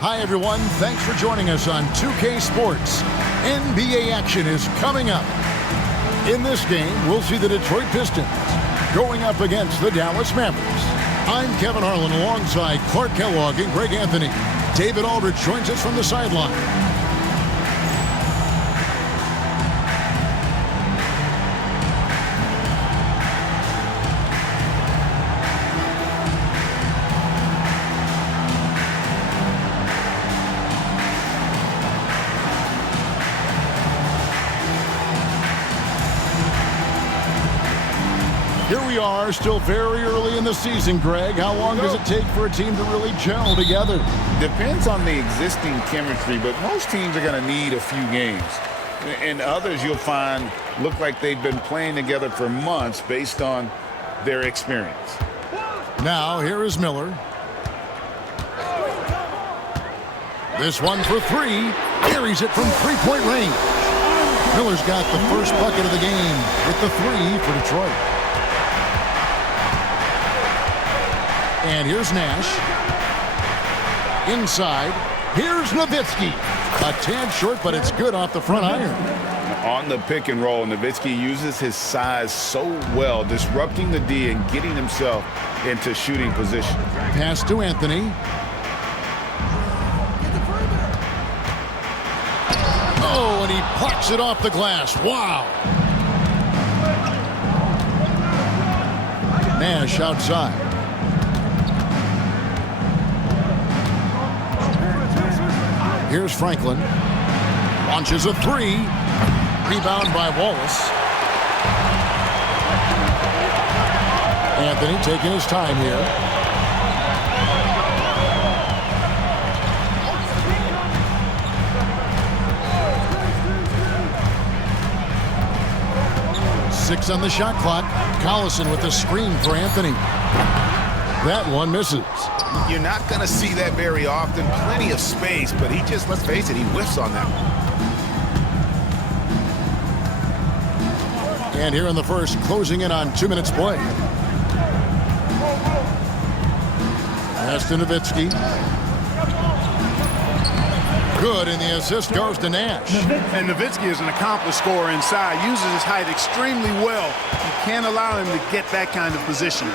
Hi, everyone. Thanks for joining us on 2K Sports. NBA action is coming up. In this game, we'll see the Detroit Pistons going up against the Dallas Mavericks. I'm Kevin Harlan alongside Clark Kellogg and Greg Anthony. David Aldridge joins us from the sideline. Here we are, still very early in the season, Greg. How long does it take for a team to really gel together? Depends on the existing chemistry, but most teams are going to need a few games. And others you'll find look like they've been playing together for months based on their experience. Now, here is Miller. This one for three. Carries it from three-point range. Miller's got the first bucket of the game with the three for Detroit. And here's Nash. Inside. Here's Nowitzki. A tad short, but it's good off the front iron. On the pick and roll, Nowitzki uses his size so well, disrupting the D and getting himself into shooting position. Pass to Anthony. Oh, and he plucks it off the glass. Wow. Nash outside. Here's Franklin. Launches a three. Rebound by Wallace. Anthony taking his time here. Six on the shot clock. Collison with the screen for Anthony. That one misses. You're not going to see that very often. Plenty of space, but he just, let's face it, he whiffs on that one. And here in the first, closing in on 2 minutes play. Pass to Nowitzki. Good, and the assist goes to Nash. And Nowitzki is an accomplished scorer inside. Uses his height extremely well. You can't allow him to get that kind of position.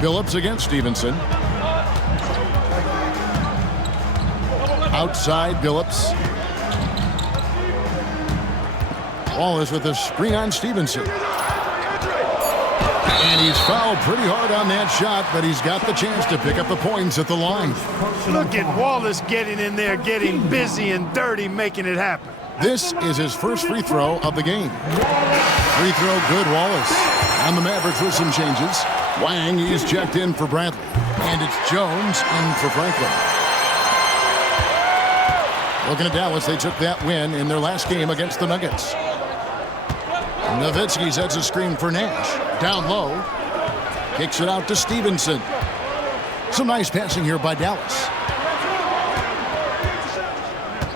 Billups against Stevenson. Outside Billups. Wallace with a screen on Stevenson. And he's fouled pretty hard on that shot, but he's got the chance to pick up the points at the line. Look at Wallace getting in there, getting busy and dirty, making it happen. This is his first free throw of the game. Free throw good, Wallace. On the Mavericks with some changes. Wang is checked in for Bradley. And it's Jones in for Franklin. Looking at Dallas, they took that win in their last game against the Nuggets. Nowitzki sets a screen for Nash. Down low. Kicks it out to Stevenson. Some nice passing here by Dallas.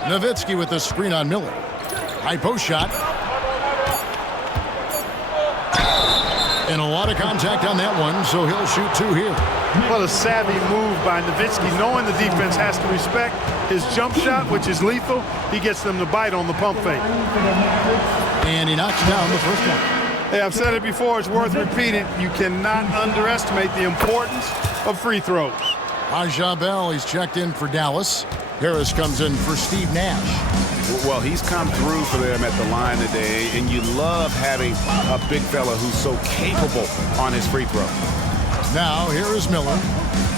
Nowitzki with the screen on Miller. High post shot. And a lot of contact on that one, so he'll shoot two here. What a savvy move by Nowitzki, knowing the defense has to respect his jump shot, which is lethal. He gets them to bite on the pump fake. And he knocks down the first one. Hey, I've said it before, it's worth repeating. You cannot underestimate the importance of free throws. Aja Bell, he's checked in for Dallas. Harris comes in for Steve Nash. Well, he's come through for them at the line today, and you love having a big fella who's so capable on his free throw. Now, here is Miller.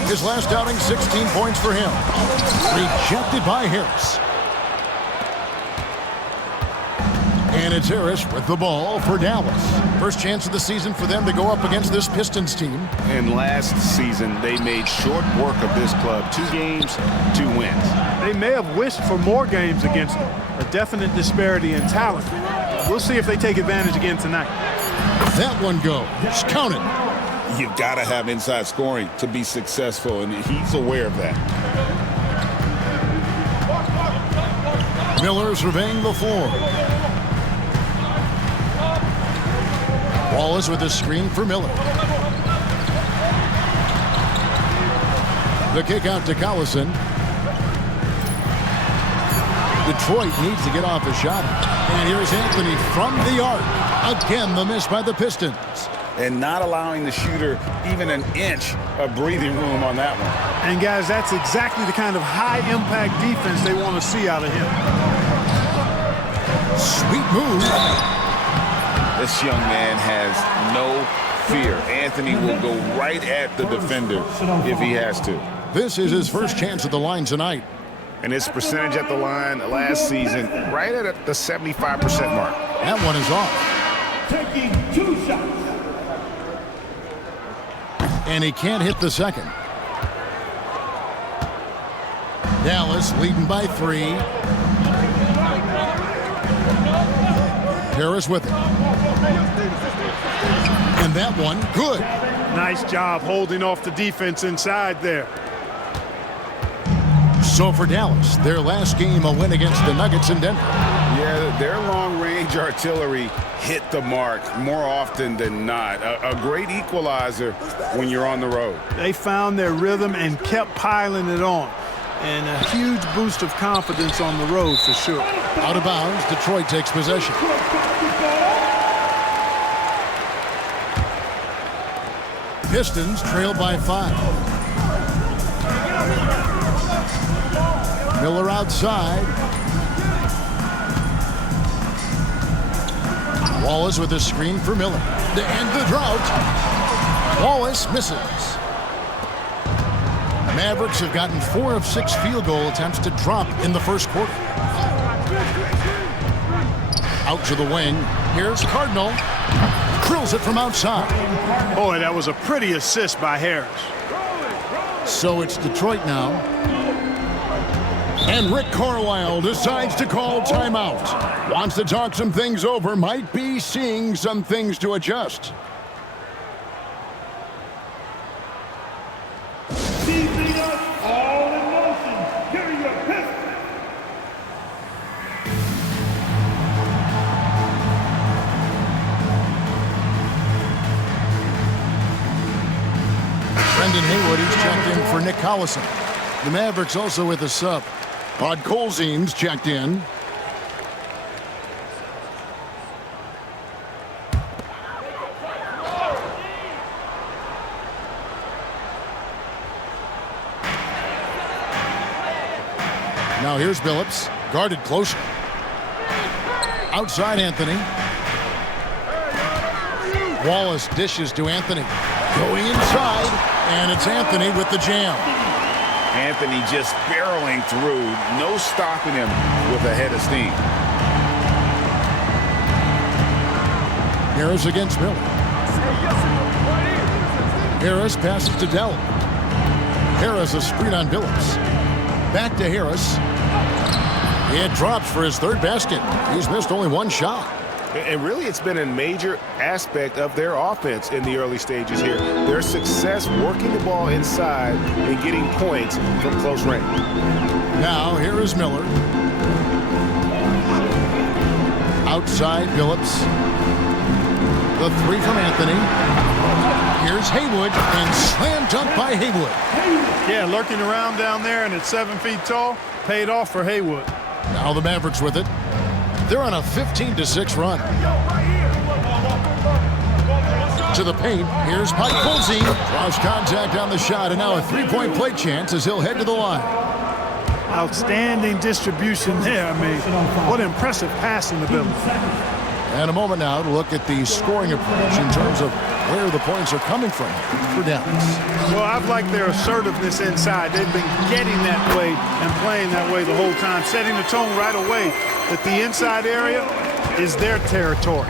His last outing, 16 points for him. Rejected by Harris. And it's Harris with the ball for Dallas. First chance of the season for them to go up against this Pistons team. And last season, they made short work of this club. 2 games, 2 wins. They may have wished for more games against them. A definite disparity in talent. We'll see if they take advantage again tonight. That one goes. Count it. You've got to have inside scoring to be successful, and he's aware of that. Miller surveying the floor. Wallace with a screen for Miller. The kick out to Collison. Detroit needs to get off a shot. And here's Anthony from the arc. Again, the miss by the Pistons. And not allowing the shooter even an inch of breathing room on that one. And, guys, that's exactly the kind of high-impact defense they want to see out of him. Sweet move. This young man has no fear. Anthony will go right at the defender if he has to. This is his first chance at the line tonight. And his percentage at the line last season, right at the 75% mark. That one is off. Taking 2 shots. And he can't hit the second. Dallas leading by 3. Harris with it. And that one, good. Nice job holding off the defense inside there. So for Dallas, their last game, a win against the Nuggets in Denver. Yeah, their long-range artillery hit the mark more often than not. A great equalizer when you're on the road. They found their rhythm and kept piling it on. And a huge boost of confidence on the road for sure. Out of bounds, Detroit takes possession. Pistons trail by 5. Miller outside. Wallace with a screen for Miller. To end the drought. Wallace misses. Mavericks have gotten 4 of 6 field goal attempts to drop in the first quarter. Out to the wing. Here's Cardinal. Drills it from outside. Boy, that was a pretty assist by Harris. So it's Detroit now. And Rick Carlisle decides to call timeout. Wants to talk some things over. Might be seeing some things to adjust. Brendan Haywood is checked in for Nick Collison. The Mavericks also with a sub. Rod Colzine's checked in. Now here's Billups, guarded closer. Outside Anthony. Wallace dishes to Anthony. Going inside, and it's Anthony with the jam. Anthony just barreling through, no stopping him with a head of steam. Harris against Miller. Harris passes to Dell. Harris a screen on Billups. Back to Harris. It drops for his 3rd basket. He's missed only 1 shot. And really, it's been a major aspect of their offense in the early stages here. Their success working the ball inside and getting points from close range. Now, here is Miller. Outside, Billups. The 3 from Anthony. Here's Haywood, and slam dunk by Haywood. Yeah, lurking around down there, and at 7 feet tall, paid off for Haywood. Now the Mavericks with it. They're on a 15-6 run. To the paint. Here's Mike Colzine. Draws contact on the shot, and now a 3-point play chance as he'll head to the line. Outstanding distribution there. I mean, what impressive passing ability. And a moment now to look at the scoring approach in terms of where the points are coming from for Dallas. Well, I've liked their assertiveness inside. They've been getting that way and playing that way the whole time, setting the tone right away that the inside area is their territory.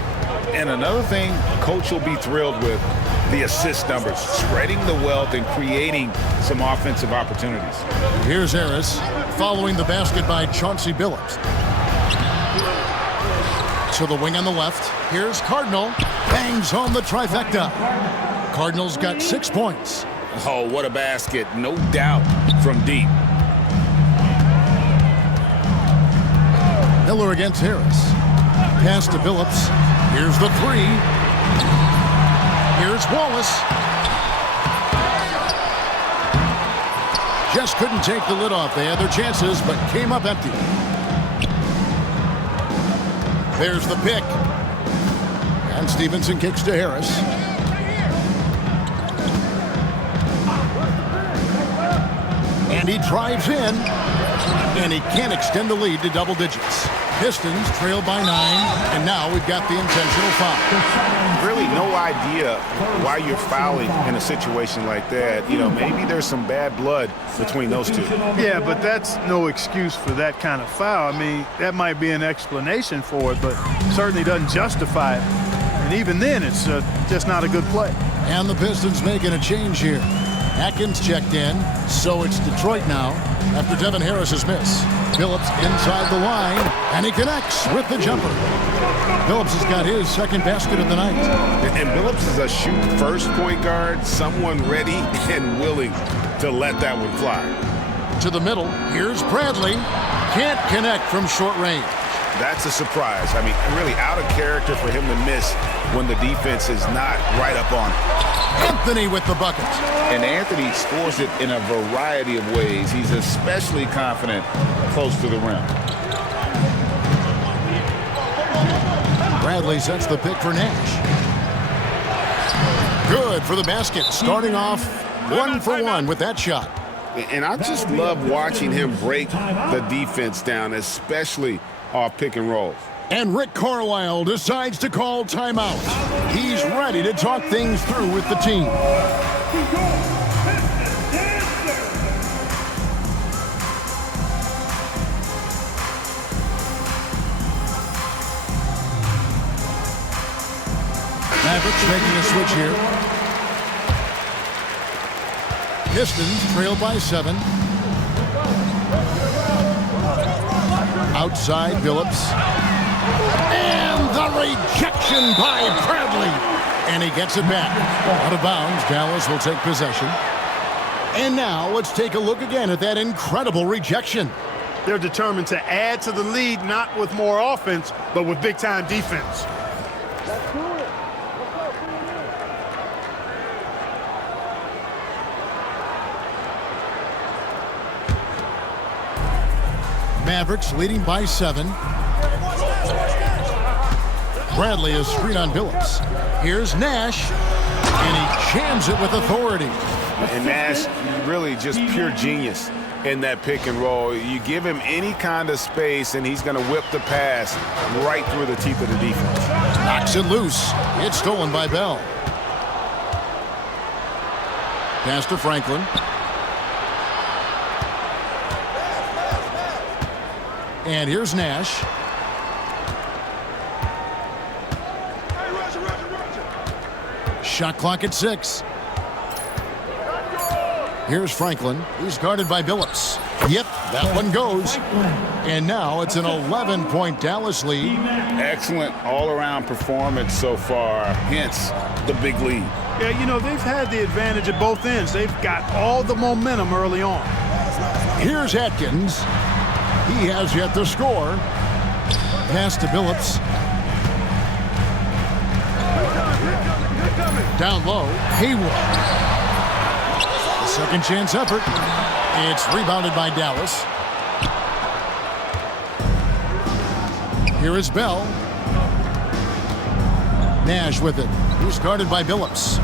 And another thing coach will be thrilled with, the assist numbers, spreading the wealth and creating some offensive opportunities. Here's Harris following the basket by Chauncey Billups. To the wing on the left. Here's Cardinal. Bangs home the trifecta. Cardinals got 6 points. Oh, what a basket. No doubt from deep. Miller against Harris. Pass to Billups. Here's the 3. Here's Wallace. just couldn't take the lid off. They had their chances, but came up empty. There's the pick. And Stevenson kicks to Harris. And he drives in. And he can't extend the lead to double digits. Pistons trail by 9, and now we've got the intentional foul. Really no idea why you're fouling in a situation like that. You know, maybe there's some bad blood between those two. Yeah, but that's no excuse for that kind of foul. I mean, that might be an explanation for it, but certainly doesn't justify it. And even then, it's just not a good play. And the Pistons making a change here. Atkins checked in, so it's Detroit now after Devin Harris's miss. Phillips inside the line, and he connects with the jumper. Phillips has got his second basket of the night. And Phillips is a shoot-first point guard, someone ready and willing to let that one fly. To the middle, here's Bradley. Can't connect from short range. That's a surprise. I mean, really out of character for him to miss when the defense is not right up on it. Anthony with the bucket. And Anthony scores it in a variety of ways. He's especially confident close to the rim. Bradley sets the pick for Nash. Good for the basket. Starting off 1 for 1 with that shot. And I just love watching him break the defense down, especially off pick and rolls. And Rick Carlisle decides to call timeout. He's ready to talk things through with the team. Mavericks making a switch here. Pistons trail by 7. Outside Phillips. And the rejection by Bradley. And he gets it back. Out of bounds, Dallas will take possession. And now let's take a look again at that incredible rejection. They're determined to add to the lead, not with more offense, but with big-time defense. Mavericks leading by 7. Bradley is screen on Phillips. Here's Nash, and he jams it with authority. And Nash, really just pure genius in that pick and roll. You give him any kind of space, and he's going to whip the pass right through the teeth of the defense. Knocks it loose. It's stolen by Bell. Pass to Franklin. And here's Nash. Shot clock at 6. Here's Franklin. He's guarded by Phillips. Yep, that one goes. And now it's an 11-point Dallas lead. Excellent all-around performance so far, hence the big lead. Yeah, you know, they've had the advantage at both ends. They've got all the momentum early on. Here's Atkins. He has yet to score. Pass to Phillips. Down low, Hayward. Second chance effort. It's rebounded by Dallas. Here is Bell. Nash with it. He's guarded by Phillips.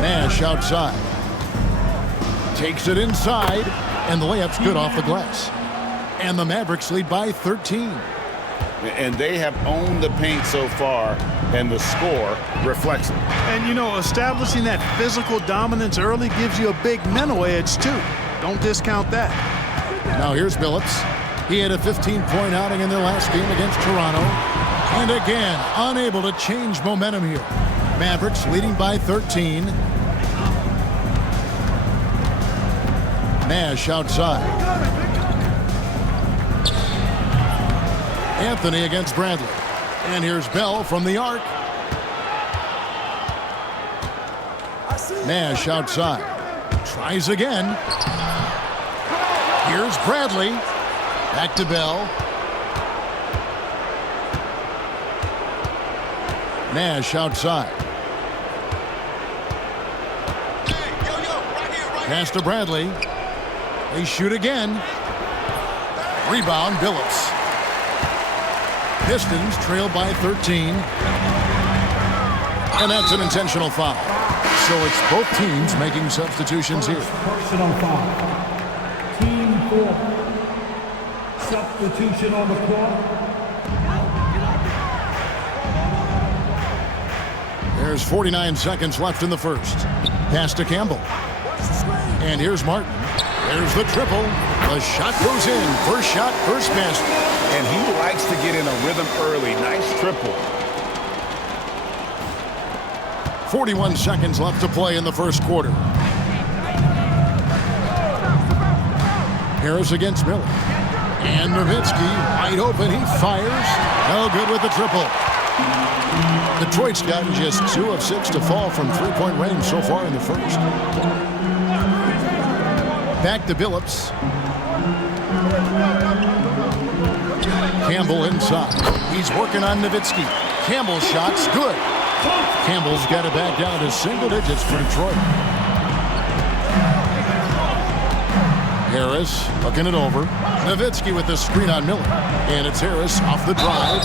Nash outside. Takes it inside, and the layup's good off the glass. And the Mavericks lead by 13. And they have owned the paint so far, and the score reflects it. And, you know, establishing that physical dominance early gives you a big mental edge, too. Don't discount that. Now here's Phillips. He had a 15-point outing in their last game against Toronto. And again, unable to change momentum here. Mavericks leading by 13. Nash outside. Anthony against Bradley. And here's Bell from the arc. Nash outside. Tries again. Here's Bradley. Back to Bell. Nash outside. Pass to Bradley. They shoot again. Rebound, Billups. Pistons trail by 13. And that's an intentional foul. So it's both teams making substitutions here. Personal foul. Team 4. Substitution on the court. There's 49 seconds left in the first. Pass to Campbell. And here's Martin. There's the triple. The shot goes in. First shot, first basket. And he likes to get in a rhythm early. Nice triple. 41 seconds left to play in the first quarter. Harris against Miller. And Nowitzki wide open. He fires. No good with the triple. Detroit's gotten just 2 of 6 to fall from three-point range so far in the first. Back to Billups. Campbell inside. He's working on Nowitzki. Campbell's shot's good. Campbell's got it back down to single digits for Detroit. Harris looking it over. Nowitzki with the screen on Miller. And it's Harris off the drive.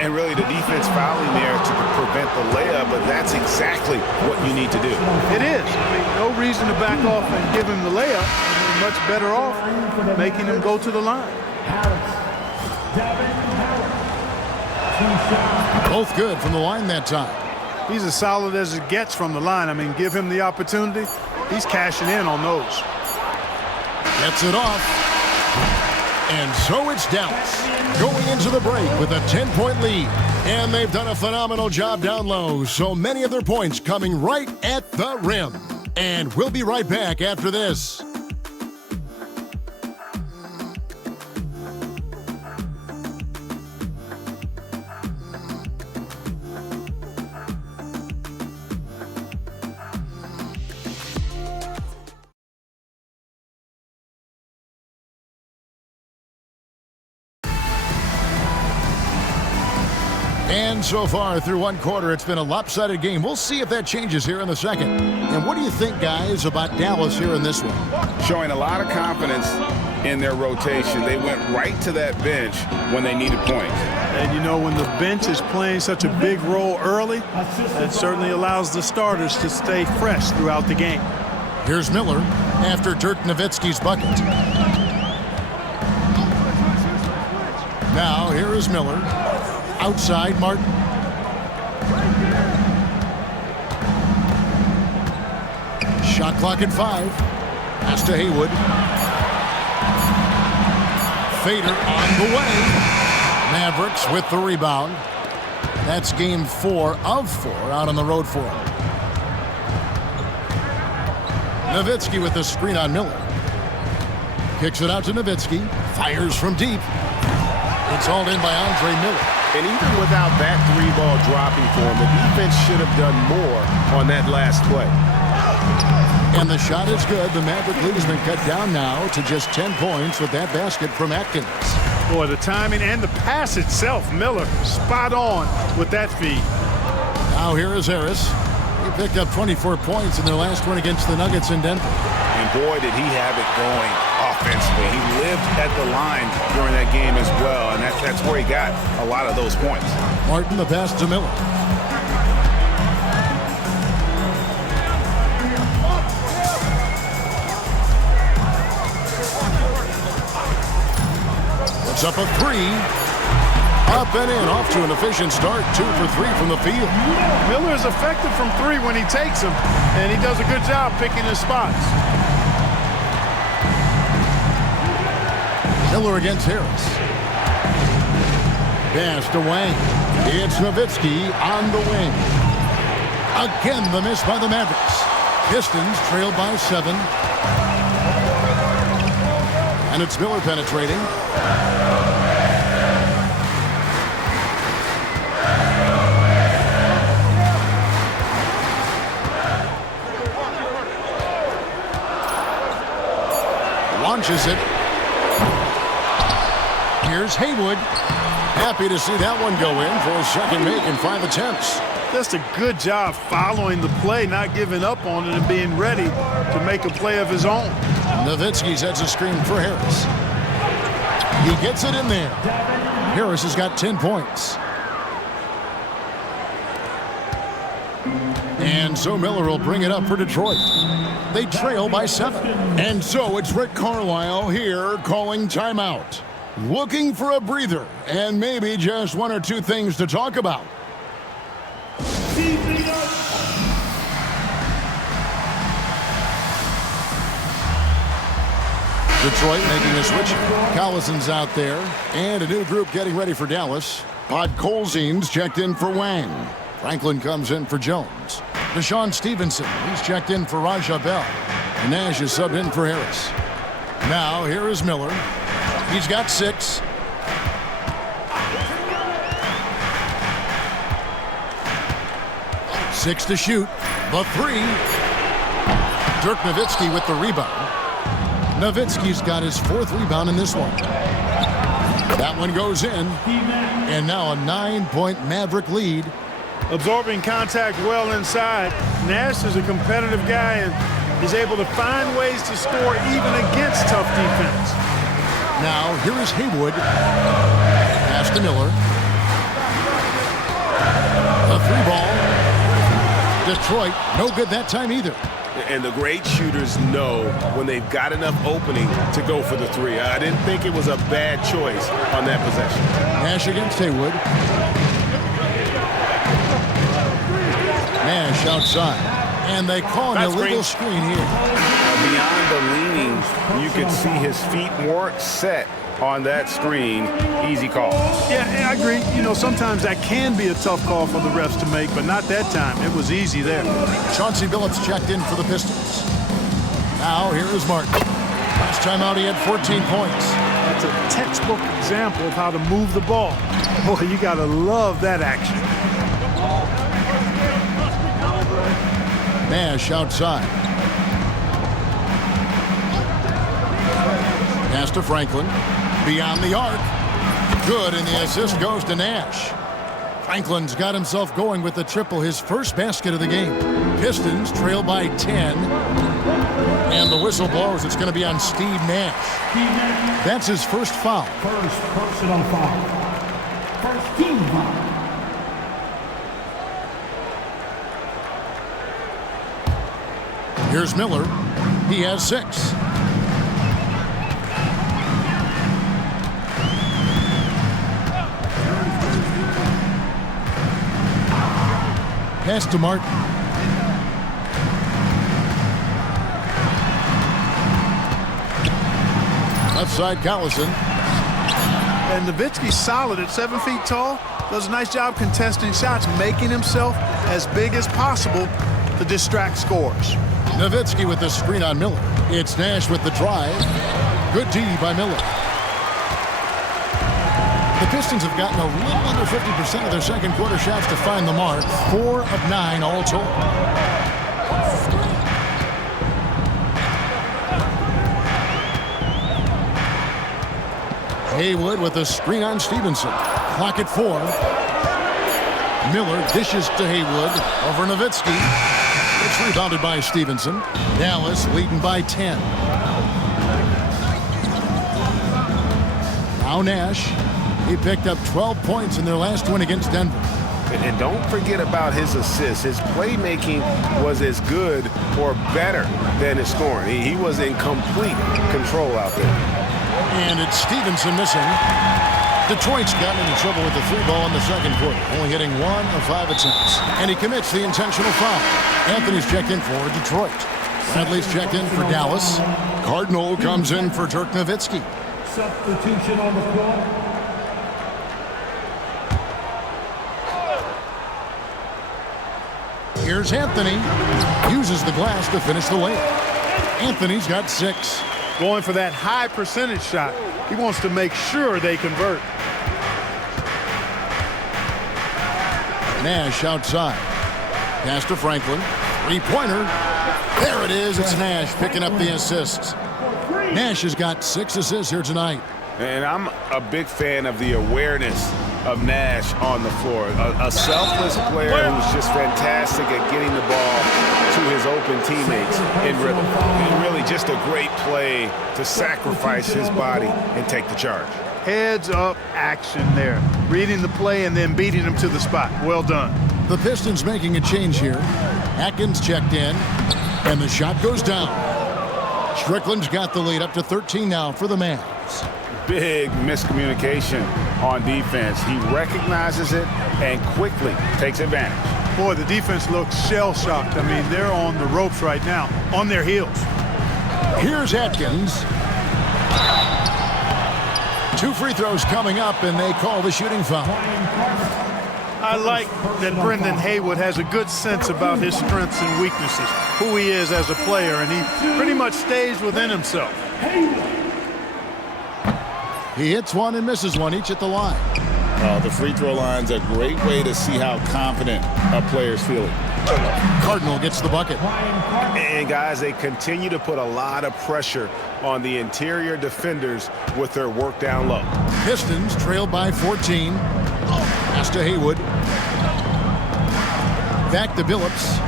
And really the defense fouling there to prevent the layup, but that's exactly what you need to do. It is. I mean, no reason to back off and give him the layup. He's much better off making him go to the line. Both good from the line that time. He's as solid as it gets from the line. I mean, give him the opportunity. He's cashing in on those. Gets it off. And so it's Dallas going into the break with a 10-point lead. And they've done a phenomenal job down low. So many of their points coming right at the rim. And we'll be right back after this. And so far through one quarter, it's been a lopsided game. We'll see if that changes here in the second. And what do you think, guys, about Dallas here in this one? Showing a lot of confidence in their rotation. They went right to that bench when they needed points. And you know, when the bench is playing such a big role early, that certainly allows the starters to stay fresh throughout the game. Here's Miller after Dirk Nowitzki's bucket. Now here is Miller. Outside Martin. Shot clock at 5. Pass to Haywood. Fader on the way. Mavericks with the rebound. That's game 4 of 4 out on the road for him. Nowitzki with the screen on Miller. Kicks it out to Nowitzki. Fires from deep. It's hauled in by Andre Miller. And even without that 3-ball dropping for him, the defense should have done more on that last play. And the shot is good. The Maverick lead has been cut down now to just 10 points with that basket from Atkins. Boy, the timing and the pass itself, Miller, spot on with that feed. Now here is Harris. He picked up 24 points in their last one against the Nuggets in Denver. And boy, did he have it going offensively. He lived at the line during that game as well, and that's where he got a lot of those points. Martin, the pass to Miller. Puts up a 3. Up and in, off to an efficient start. 2 for 3 from the field. Miller is effective from 3 when he takes them, and he does a good job picking his spots. Miller against Harris. Passed away. It's Nowitzki on the wing. Again, the miss by the Mavericks. Pistons trail by 7. And it's Miller penetrating. Launches it. Here's Haywood. Happy to see that one go in for his second make in 5 attempts. Just a good job following the play, not giving up on it and being ready to make a play of his own. Nowitzki sets a screen for Harris. He gets it in there. Harris has got 10 points. And so Miller will bring it up for Detroit. They trail by 7. And so it's Rick Carlisle here calling timeout. Looking for a breather and maybe just one or two things to talk about. Detroit making a switch. Collison's out there. And a new group getting ready for Dallas. Podkolzin's checked in for Wang. Franklin comes in for Jones. Deshaun Stevenson, he's checked in for Raja Bell. And Nash is subbed in for Harris. Now here is Miller. He's got 6. Six to shoot. The 3. Dirk Nowitzki with the rebound. Nowitzki's got his 4th rebound in this one. That one goes in. And now a 9-point Maverick lead. Absorbing contact well inside. Nash is a competitive guy and is able to find ways to score even against tough defense. Now here is Haywood. Pass to Miller. A 3-ball. Detroit, no good that time either. And the great shooters know when they've got enough opening to go for the 3. I didn't think it was a bad choice on that possession. Nash against Haywood. Nash outside. And they call an illegal screen here. Beyond the leaning, you could see his feet weren't set on that screen. Easy call. Yeah, I agree. You know, sometimes that can be a tough call for the refs to make, but not that time. It was easy there. Chauncey Billups checked in for the Pistons. Now here is Martin. Last time out he had 14 points. That's a textbook example of how to move the ball. Boy, you got to love that action. Nash outside. Pass to Franklin. Beyond the arc. Good, and the assist goes to Nash. Franklin's got himself going with the triple, his first basket of the game. Pistons trail by 10. And the whistle blows. It's going to be on Steve Nash. That's his first foul. First personal foul. First team foul. Here's Miller. He has 6. Pass to Martin. Left side, Collison. And Nowitzki's solid at 7 feet tall. Does a nice job contesting shots, making himself as big as possible to distract scores. Nowitzki with the screen on Miller. It's Nash with the drive. Good D by Miller. The Pistons have gotten a little under 50% of their second quarter shots to find the mark. 4 of 9 all told. Haywood with a screen on Stevenson. Clock at 4. Miller dishes to Haywood over Nowitzki. It's rebounded by Stevenson. Dallas leading by 10. Now Nash. He picked up 12 points in their last win against Denver. And don't forget about his assists. His playmaking was as good or better than his scoring. He was in complete control out there. And it's Stevenson missing. Detroit's gotten into trouble with the 3-ball in the second quarter, only hitting 1 of 5 attempts. And he commits the intentional foul. Anthony's checked in for Detroit. Bradley's checked in for Dallas. Cardinal comes in for Dirk Nowitzki. Substitution on the floor. Here's Anthony. Uses the glass to finish the layup. Anthony's got 6. Going for that high percentage shot. He wants to make sure they convert. Nash outside. Pass to Franklin. 3-pointer. There it is. It's Nash picking up the assists. Nash has got 6 assists here tonight. And I'm a big fan of the awareness of Nash on the floor. A selfless player who's just fantastic at getting the ball to his open teammates in rhythm. And really just a great play to sacrifice his body and take the charge. Heads-up action there. Reading the play and then beating him to the spot. Well done. The Pistons making a change here. Atkins checked in, and the shot goes down. Strickland's got the lead up to 13 now for the Mavs. Big miscommunication on defense. He recognizes it and quickly takes advantage. Boy, the defense looks shell-shocked. I mean, they're on the ropes right now, on their heels. Here's Atkins. 2 free throws coming up, and they call the shooting foul. I like that Brendan Haywood has a good sense about his strengths and weaknesses, who he is as a player, and he pretty much stays within himself. He hits one and misses one, each at the line. The free throw line's a great way to see how confident a player's feeling. Cardinal gets the bucket. And guys, they continue to put a lot of pressure on the interior defenders with their work down low. Pistons trail by 14. Pass to Haywood. Back to Billups.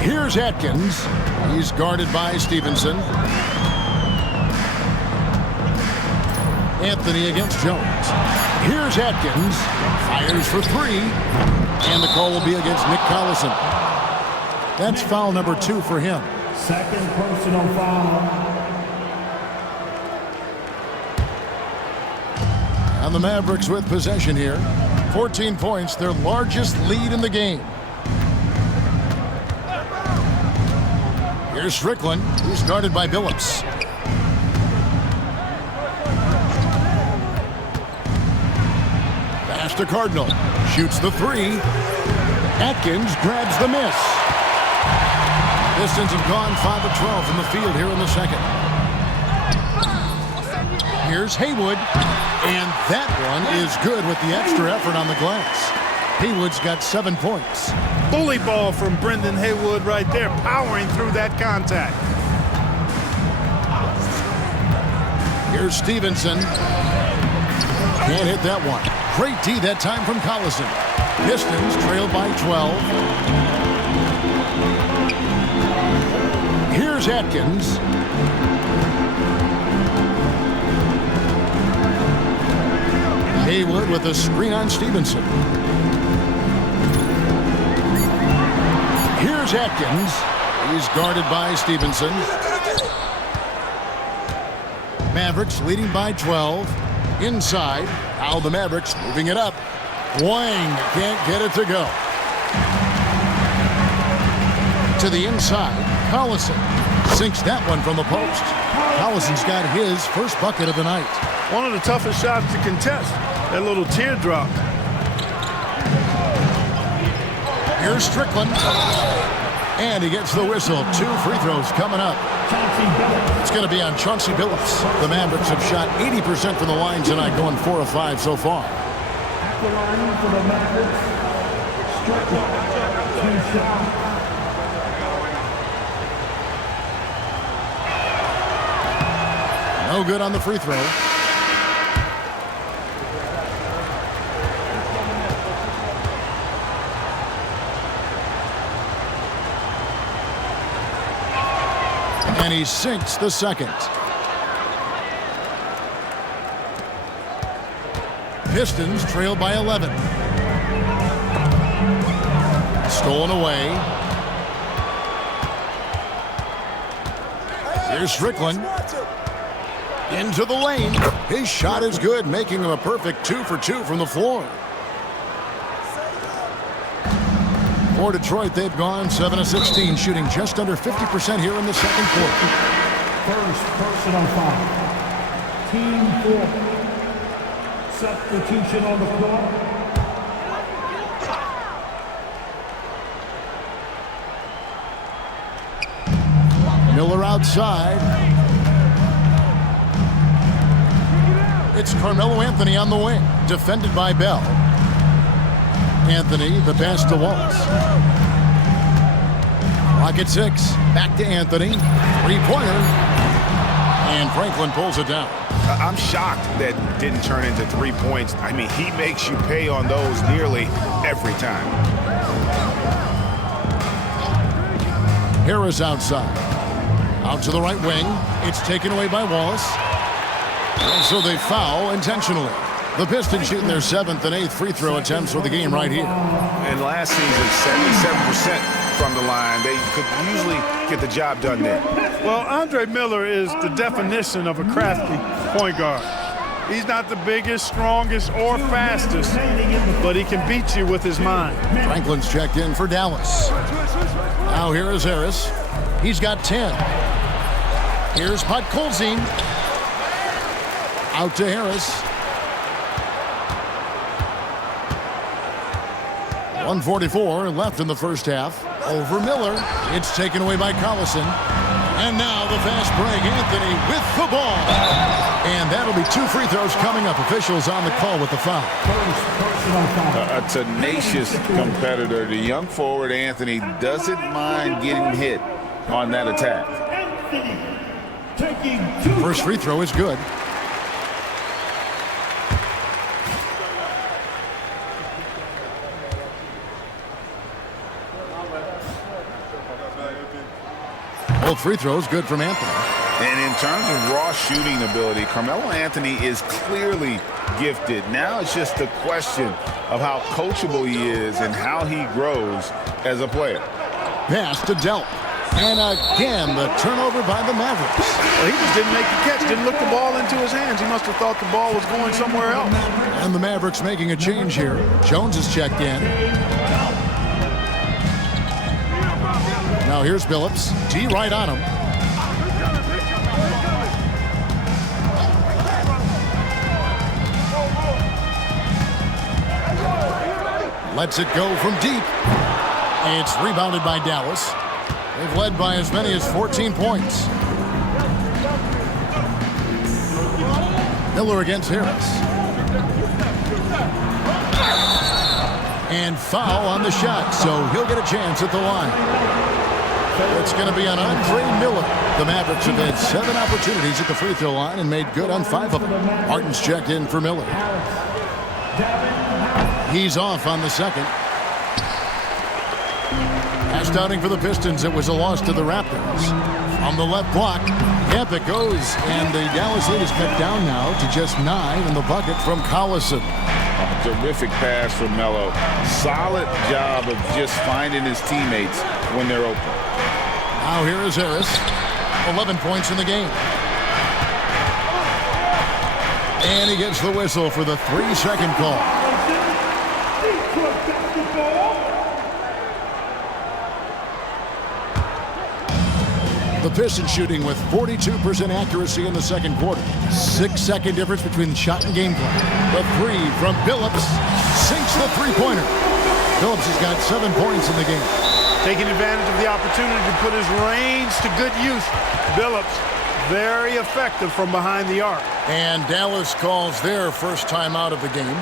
Here's Atkins. He's guarded by Stevenson. Anthony against Jones. Here's Atkins. Fires for 3. And the call will be against Nick Collison. That's foul number 2 for him. Second personal foul. And the Mavericks with possession here. 14 points, their largest lead in the game. Here's Strickland, who's guarded by Billups. Pass to Cardinal. Shoots the 3. Atkins grabs the miss. Pistons have gone 5 of 12 from the field here in the second. Here's Haywood. And that one is good with the extra effort on the glass. Haywood's got 7 points. Bully ball from Brendan Haywood right there, powering through that contact. Here's Stevenson. Can't hit that one. Great D that time from Collison. Pistons trail by 12. Here's Atkins. Haywood with a screen on Stevenson. Here's Atkins. He's guarded by Stevenson. Mavericks leading by 12. Inside. Now the Mavericks moving it up. Wang can't get it to go. To the inside. Collison sinks that one from the post. Collison's got his first bucket of the night. One of the toughest shots to contest. That little teardrop. Here's Strickland. And he gets the whistle. 2 free throws coming up. It's going to be on Chauncey Billups. The Mavericks have shot 80% from the line tonight, going 4 of 5 so far. At the line for the Mavericks, Strickland, 2 shots. No good on the free throw. And he sinks the second. Pistons trail by 11. Stolen away. Here's Strickland. Into the lane. His shot is good, making him a perfect 2 for 2 from the floor. For Detroit, they've gone 7 of 16, shooting just under 50% here in the second quarter. First personal foul. Team 4. Substitution on the floor. Miller outside. It's Carmelo Anthony on the wing, defended by Bell. Anthony, the pass to Wallace. Clock at 6. Back to Anthony. 3-pointer. And Franklin pulls it down. I'm shocked that didn't turn into 3 points. I mean, he makes you pay on those nearly every time. Harris outside. Out to the right wing. It's taken away by Wallace. And so they foul intentionally. The Pistons shooting their 7th and 8th free throw attempts for the game right here. And last season, 77% from the line. They could usually get the job done there. Well, Andre Miller is the definition of a crafty point guard. He's not the biggest, strongest, or fastest, but he can beat you with his mind. Franklin's checked in for Dallas. Now here is Harris. He's got 10. Here's Podkolzin. Out to Harris. 1:44 left in the first half. Over Miller. It's taken away by Collison. And now the fast break. Anthony with the ball. And that'll be 2 free throws coming up. Officials on the call with the foul. A tenacious competitor. The young forward, Anthony, doesn't mind getting hit on that attack. First free throw is good. Both free throws good from Anthony. And in terms of raw shooting ability, Carmelo Anthony is clearly gifted. Now it's just a question of how coachable he is and how he grows as a player. Pass to Delp. And again, the turnover by the Mavericks. Well, he just didn't make the catch, didn't look the ball into his hands. He must have thought the ball was going somewhere else. And the Mavericks making a change here. Jones is checked in. Now here's Billups. T right on him. Lets it go from deep. It's rebounded by Dallas. They've led by as many as 14 points. Miller against Harris. And foul on the shot, so he'll get a chance at the line. It's going to be on Andre Miller. The Mavericks have had 7 opportunities at the free throw line and made good on 5 of them. Martin's checked in for Miller. He's off on the second. Pass outing for the Pistons. It was a loss to the Raptors. On the left block, yep, it goes. And the Dallas lead is cut down now to just 9 in the bucket from Collison. Terrific pass from Melo. Solid job of just finding his teammates when they're open. Now here is Harris. 11 points in the game. And he gets the whistle for the 3-second call. The Pistons shooting with 42% accuracy in the second quarter. 6-second difference between shot and game clock. The 3 from Billups sinks the three-pointer. Billups has got 7 points in the game. Taking advantage of the opportunity to put his range to good use. Billups, very effective from behind the arc. And Dallas calls their first time out of the game.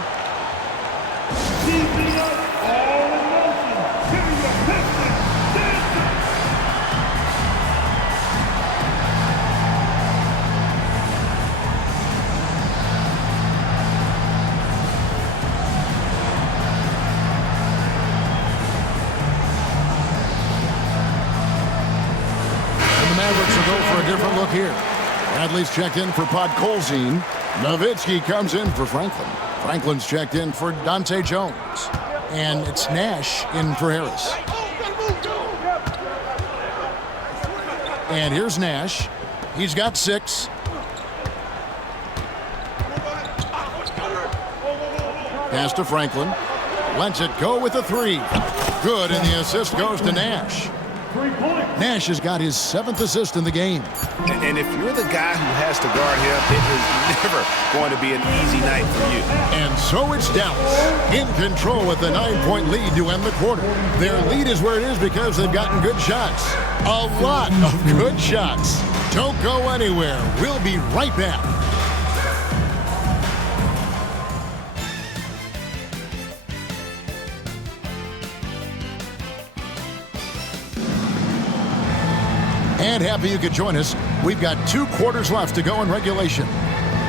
Different look here. Bradley's checked in for Podkolzin. Nowitzki comes in for Franklin. Franklin's checked in for Dante Jones. And it's Nash in for Harris. And here's Nash. He's got 6. Pass to Franklin. Lets it go with a 3. Good, and the assist goes to Nash. Nash has got his 7th assist in the game. And if you're the guy who has to guard him, it is never going to be an easy night for you. And so it's Dallas in control with a 9-point lead to end the quarter. Their lead is where it is because they've gotten good shots. A lot of good shots. Don't go anywhere. We'll be right back. And happy you could join us. We've got 2 quarters left to go in regulation.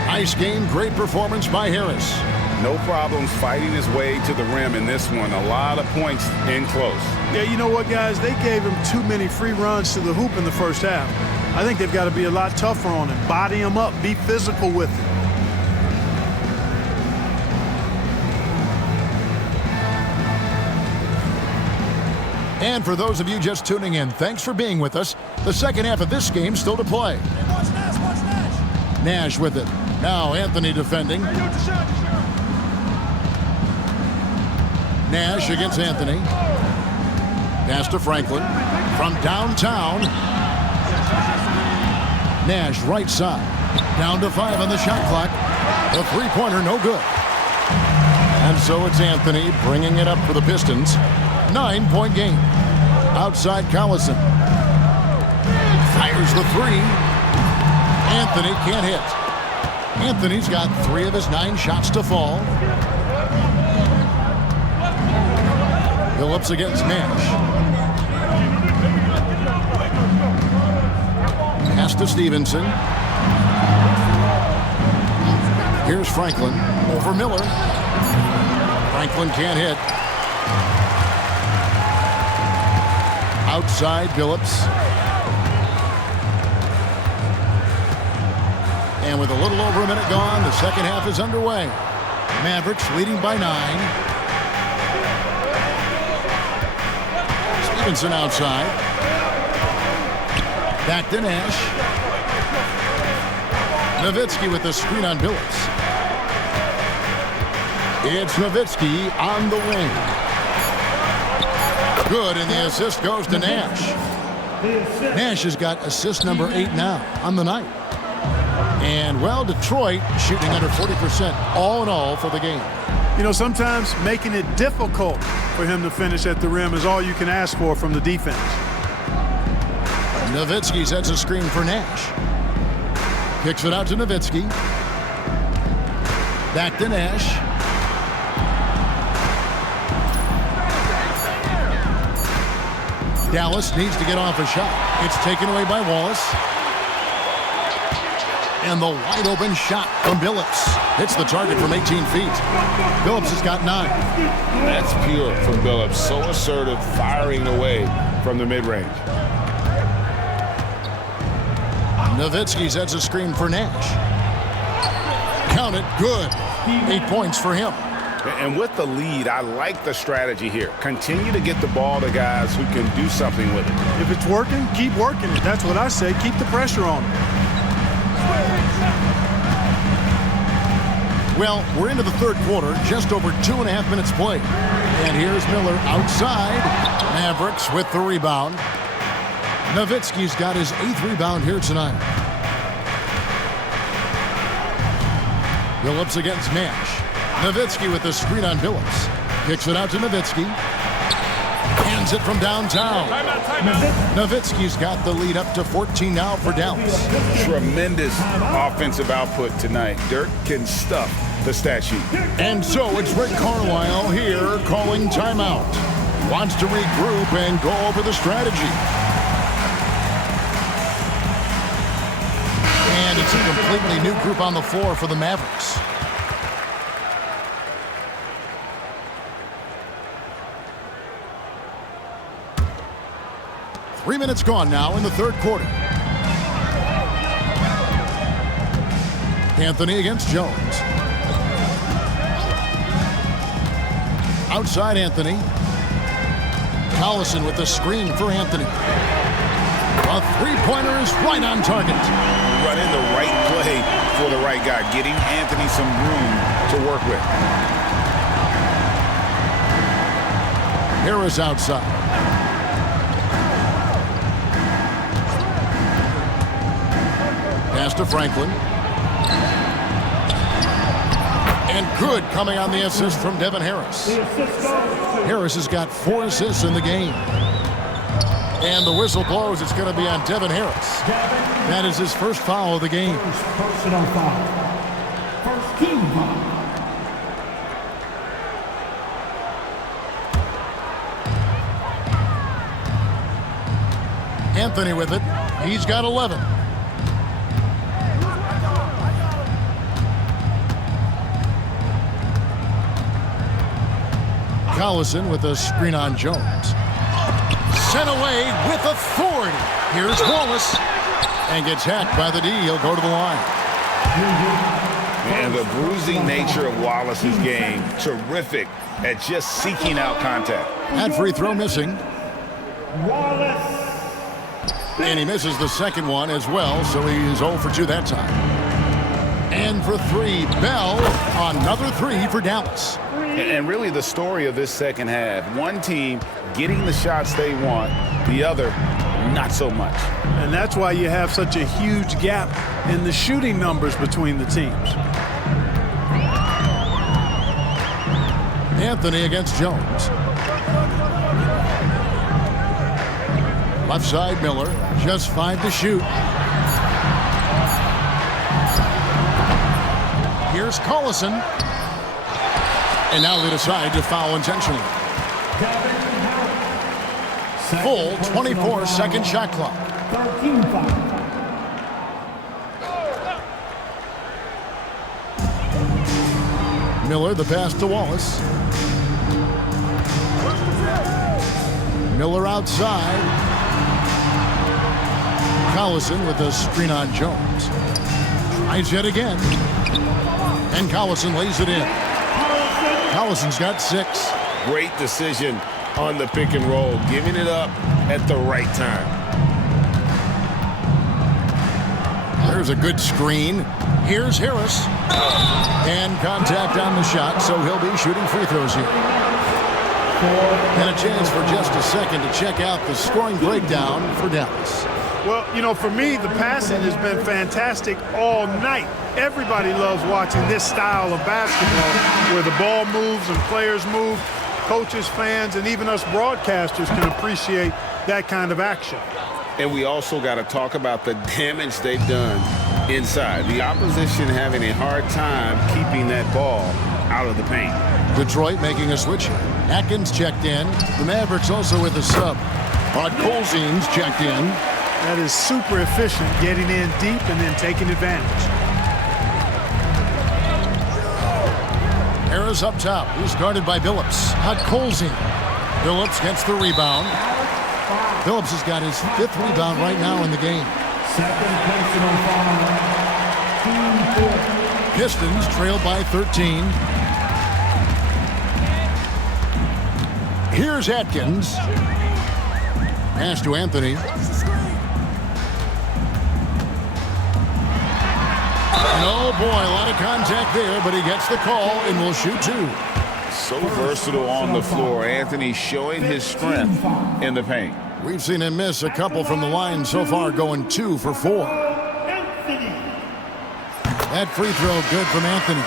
Nice game, great performance by Harris. No problems fighting his way to the rim in this one. A lot of points in close. Yeah, you know what, guys? They gave him too many free runs to the hoop in the first half. I think they've got to be a lot tougher on him. Body him up. Be physical with him. And for those of you just tuning in, thanks for being with us. The second half of this game still to play. Hey, watch Nash. Nash with it. Now Anthony defending. Nash against Anthony. Pass to Franklin. From downtown. Nash right side. Down to 5 on the shot clock. The three-pointer no good. And so it's Anthony bringing it up for the Pistons. 9-point game. Outside Collison. Fires the three. Anthony can't hit. Anthony's got 3 of his 9 shots to fall. Phillips against Nash. Pass to Stevenson. Here's Franklin over Miller. Franklin can't hit. Outside Phillips. And with a little over a minute gone, the second half is underway. Mavericks leading by 9. Stevenson outside. Back to Nash. Nowitzki with the screen on Phillips. It's Nowitzki on the wing. Good, and the assist goes to Nash. Nash has got assist number 8 now on the night. And, well, Detroit shooting under 40% all in all for the game. You know, sometimes making it difficult for him to finish at the rim is all you can ask for from the defense. Nowitzki sets a screen for Nash. Kicks it out to Nowitzki. Back to Nash. Dallas needs to get off a shot. It's taken away by Wallace. And the wide open shot from Billups. Hits the target from 18 feet. Billups has got 9. That's pure from Billups. So assertive, firing away from the mid-range. Nowitzki sets a screen for Nash. Count it, good. 8 points for him. And with the lead, I like the strategy here. Continue to get the ball to guys who can do something with it. If it's working, keep working it. That's what I say. Keep the pressure on him. Well, we're into the third quarter, just over 2.5 minutes played. And here's Miller outside. Mavericks with the rebound. Nowitzki's got his 8th rebound here tonight. Phillips against Nash. Nowitzki with the screen on Phillips. Kicks it out to Nowitzki. Hands it from downtown. Nowitzki's got the lead up to 14 now for Dallas. Tremendous offensive output tonight. Dirk can stuff the stat sheet. And so it's Rick Carlisle here calling timeout. Wants to regroup and go over the strategy. And it's a completely new group on the floor for the Mavericks. Three minutes gone now in the third quarter. Anthony against Jones. Outside Anthony. Collison with the screen for Anthony. A three-pointer is right on target. Running the right play for the right guy. Getting Anthony some room to work with. Harris outside. Pass to Franklin. And good coming on the assist from Devin Harris. Harris has got 4 assists in the game. And the whistle blows. It's going to be on Devin Harris. That is his first foul of the game. Personal foul. First team foul. Anthony with it. He's got 11. Collison with a screen on Jones. Sent away with authority. Here's Wallace. And gets hacked by the D. He'll go to the line. And the bruising nature of Wallace's game, terrific at just seeking out contact. That free throw missing. And he misses the second one as well, so he's 0 for 2 that time. And for 3, Bell, another 3 for Dallas. And really the story of this second half, one team getting the shots they want, the other not so much. And that's why you have such a huge gap in the shooting numbers between the teams. Anthony against Jones. Left side Miller, just 5 to shoot. Here's Collison. And now they decide to foul intentionally. Full 24-second shot clock. 13 foul. Miller, the pass to Wallace. Miller outside. Collison with a screen on Jones. Tries yet again. And Collison lays it in. Collison's got 6. Great decision on the pick and roll, giving it up at the right time. There's a good screen. Here's Harris. And contact on the shot, so he'll be shooting free throws here. And a chance for just a second to check out the scoring breakdown for Dallas. Well, you know, for me, the passing has been fantastic all night. Everybody loves watching this style of basketball where the ball moves and players move. Coaches, fans, and even us broadcasters can appreciate that kind of action. And we also got to talk about the damage they've done inside. The opposition having a hard time keeping that ball out of the paint. Detroit making a switch. Atkins checked in. The Mavericks also with a sub. Colzine's checked in. That is super efficient, getting in deep and then taking advantage. Harris up top. He's guarded by Billups. Colzine. Billups gets the rebound. Billups has got his 5th rebound right now in the game. Second personal foul. Team 4. Pistons trail by 13. Here's Atkins. Pass to Anthony. Oh boy, a lot of contact there, but he gets the call and will shoot 2. So versatile on the floor. Anthony showing his strength in the paint. We've seen him miss a couple from the line so far, going 2 for 4. That free throw good from Anthony.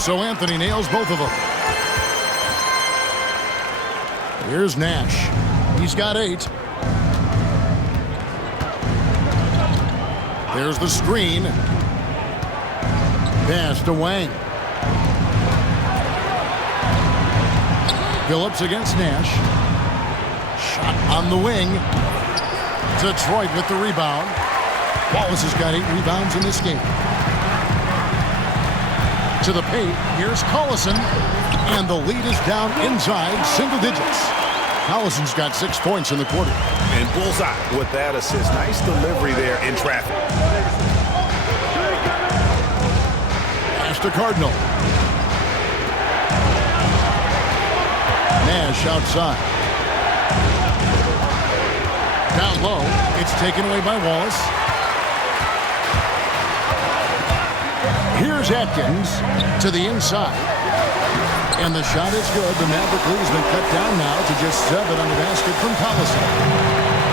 So Anthony nails both of them. Here's Nash. He's got 8. There's the screen. Pass to Wang. Billups against Nash. Shot on the wing. Detroit with the rebound. Wallace has got 8 rebounds in this game. To the paint, here's Collison. And the lead is down inside single digits. Collison's got 6 points in the quarter. And bullseye with that assist. Nice delivery there in traffic. Pass to Cardinal. Nash outside. Down low. It's taken away by Wallace. Here's Atkins to the inside. And the shot is good. The Maverick lead has been cut down now to just 7 on the basket from Collison.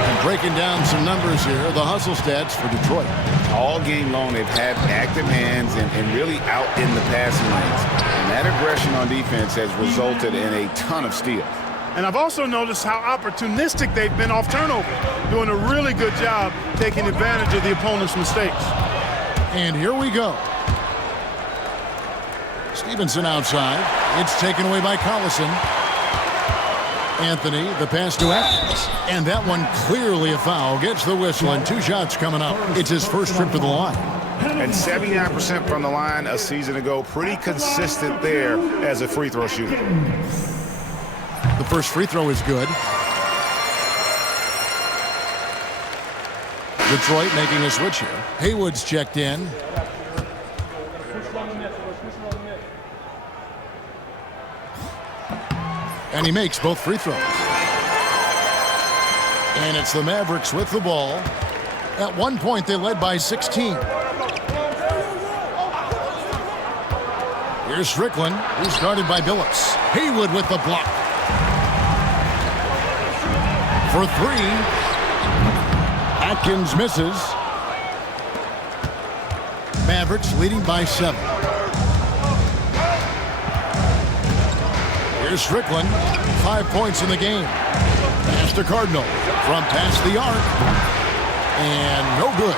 And breaking down some numbers here, the hustle stats for Detroit. All game long, they've had active hands and really out in the passing lanes. And that aggression on defense has resulted in a ton of steals. And I've also noticed how opportunistic they've been off turnover, doing a really good job taking advantage of the opponent's mistakes. And here we go. Stevenson outside. It's taken away by Collison. Anthony, the pass to Atkins. And that one clearly a foul. Gets the whistle and 2 shots coming up. It's his first trip to the line. And 79% from the line a season ago. Pretty consistent there as a free throw shooter. The first free throw is good. Detroit making a switch here. Haywood's checked in. And he makes both free throws. And it's the Mavericks with the ball. At one point, they led by 16. Here's Strickland, who's guarded by Billups. Haywood with the block. For three. Atkins misses. Mavericks leading by 7. Here's Strickland, 5 points in the game. Pass to Cardinal from past the arc. And no good.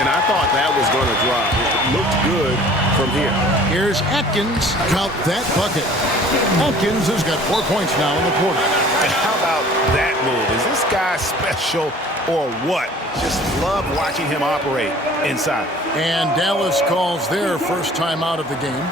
And I thought that was going to drop. It looked good from here. Here's Atkins. Count that bucket. Atkins has got 4 points now in the quarter. And how about that move? Is this guy special or what? Just love watching him operate inside. And Dallas calls their first time out of the game.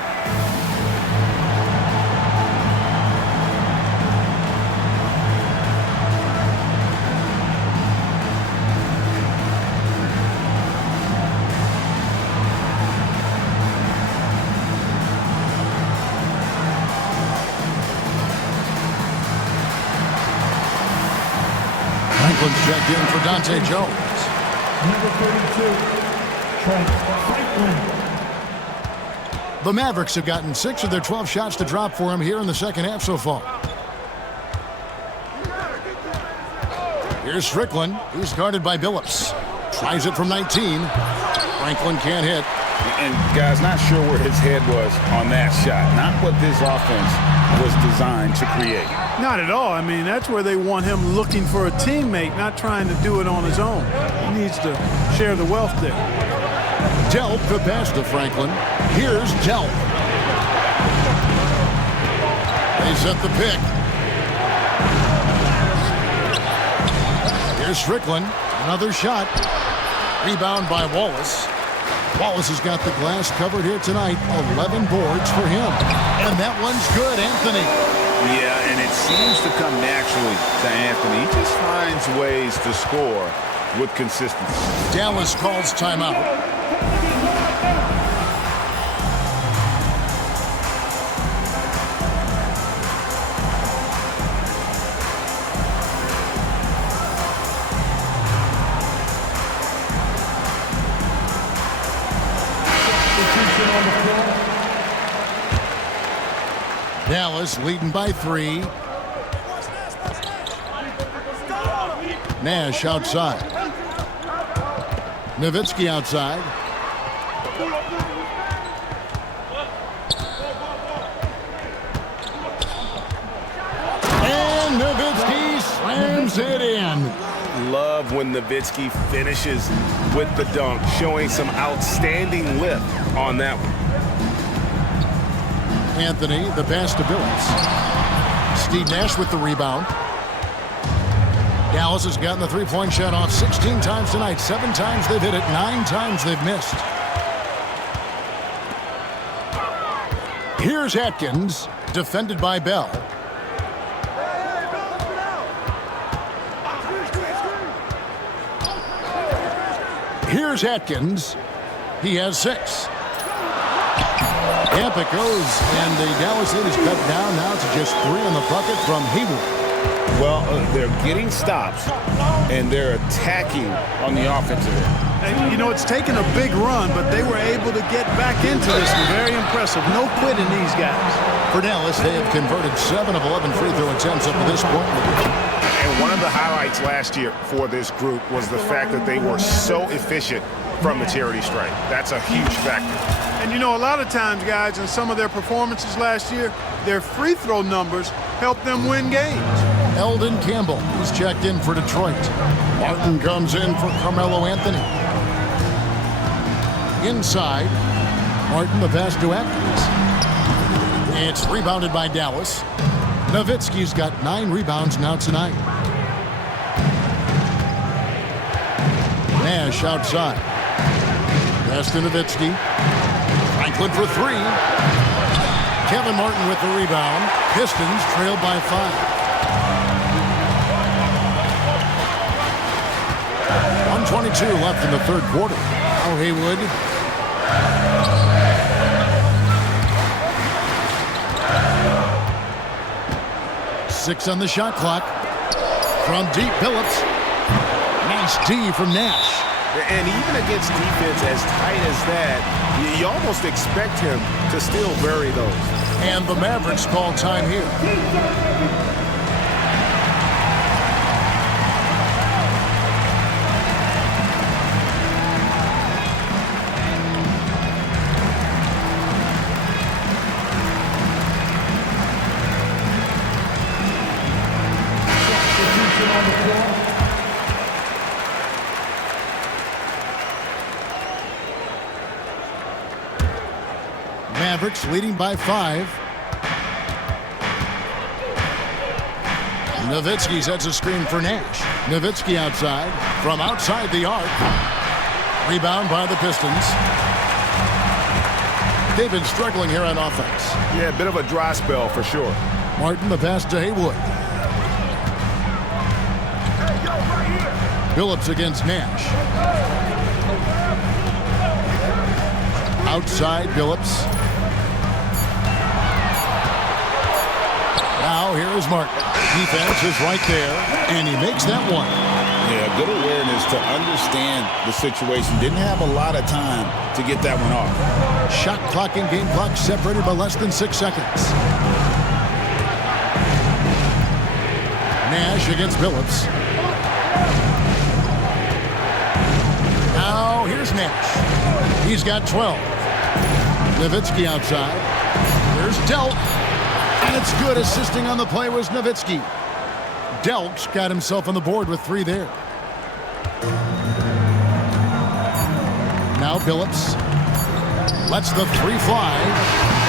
Franklin's checked in for Dante Jones. Number 32, Trent Franklin. The Mavericks have gotten 6 of their 12 shots to drop for him here in the second half so far. Here's Strickland. He's guarded by Billups. Tries it from 19. Franklin can't hit. And, guys, not sure where his head was on that shot. Not what this offense was designed to create. Not at all. I mean, that's where they want him looking for a teammate, not trying to do it on his own. He needs to share the wealth there. Delp the pass to Franklin. Here's Delp. They set the pick. Here's Strickland. Another shot. Rebound by Wallace. Wallace has got the glass covered here tonight. 11 boards for him. And that one's good, Anthony. Yeah, and it seems to come naturally to Anthony. He just finds ways to score with consistency. Dallas calls timeout. Dallas leading by 3. Nash outside. Nowitzki outside. And Nowitzki slams it in. Love when Nowitzki finishes with the dunk, showing some outstanding lift on that one. Anthony, the pass to Billups. Steve Nash with the rebound. Dallas has gotten the three-point shot off 16 times tonight. 7 times they've hit it, 9 times they've missed. Here's Atkins, defended by Bell. Here's Atkins. He has 6. Camp it goes, and the Dallas lead is cut down now to just 3 in the bucket from Haywood. Well, they're getting stops, and they're attacking on the offensive end. And, you know, it's taken a big run, but they were able to get back into this. Very impressive. No quitting these guys. For Dallas, they have converted 7 of 11 free throw attempts up to this point. And one of the highlights last year for this group was the fact that they were so efficient from the charity stripe. That's a huge factor. And you know, a lot of times, guys, in some of their performances last year, their free throw numbers helped them win games. Eldon Campbell is checked in for Detroit. Martin comes in for Carmelo Anthony. Inside, Martin the pass to Atkins. It's rebounded by Dallas. Nowitzki's got 9 rebounds now tonight. Nash outside. Pass to Nowitzki. Franklin for three. Kevin Martin with the rebound. Pistons trail by 5. 1:22 left in the third quarter. Now Haywood. Six on the shot clock. From deep, Phillips. Nice D from Nash. And even against defense as tight as that, you almost expect him to still bury those. And the Mavericks call time here. Mavericks leading by 5. Nowitzki sets a screen for Nash. Nowitzki outside. From outside the arc. Rebound by the Pistons. They've been struggling here on offense. Yeah, a bit of a dry spell for sure. Martin, the pass to Haywood. Phillips against Nash. Outside Phillips. Now here is Martin. Defense is right there, and he makes that one. Yeah, good awareness to understand the situation. Didn't have a lot of time to get that one off. Shot clock and game clock separated by less than 6 seconds. Nash against Phillips. Now here's Nash. He's got 12. Nowitzki outside. Here's Delk. And it's good. Assisting on the play was Nowitzki. Delk's got himself on the board with 3 there. Now Phillips lets the 3 fly.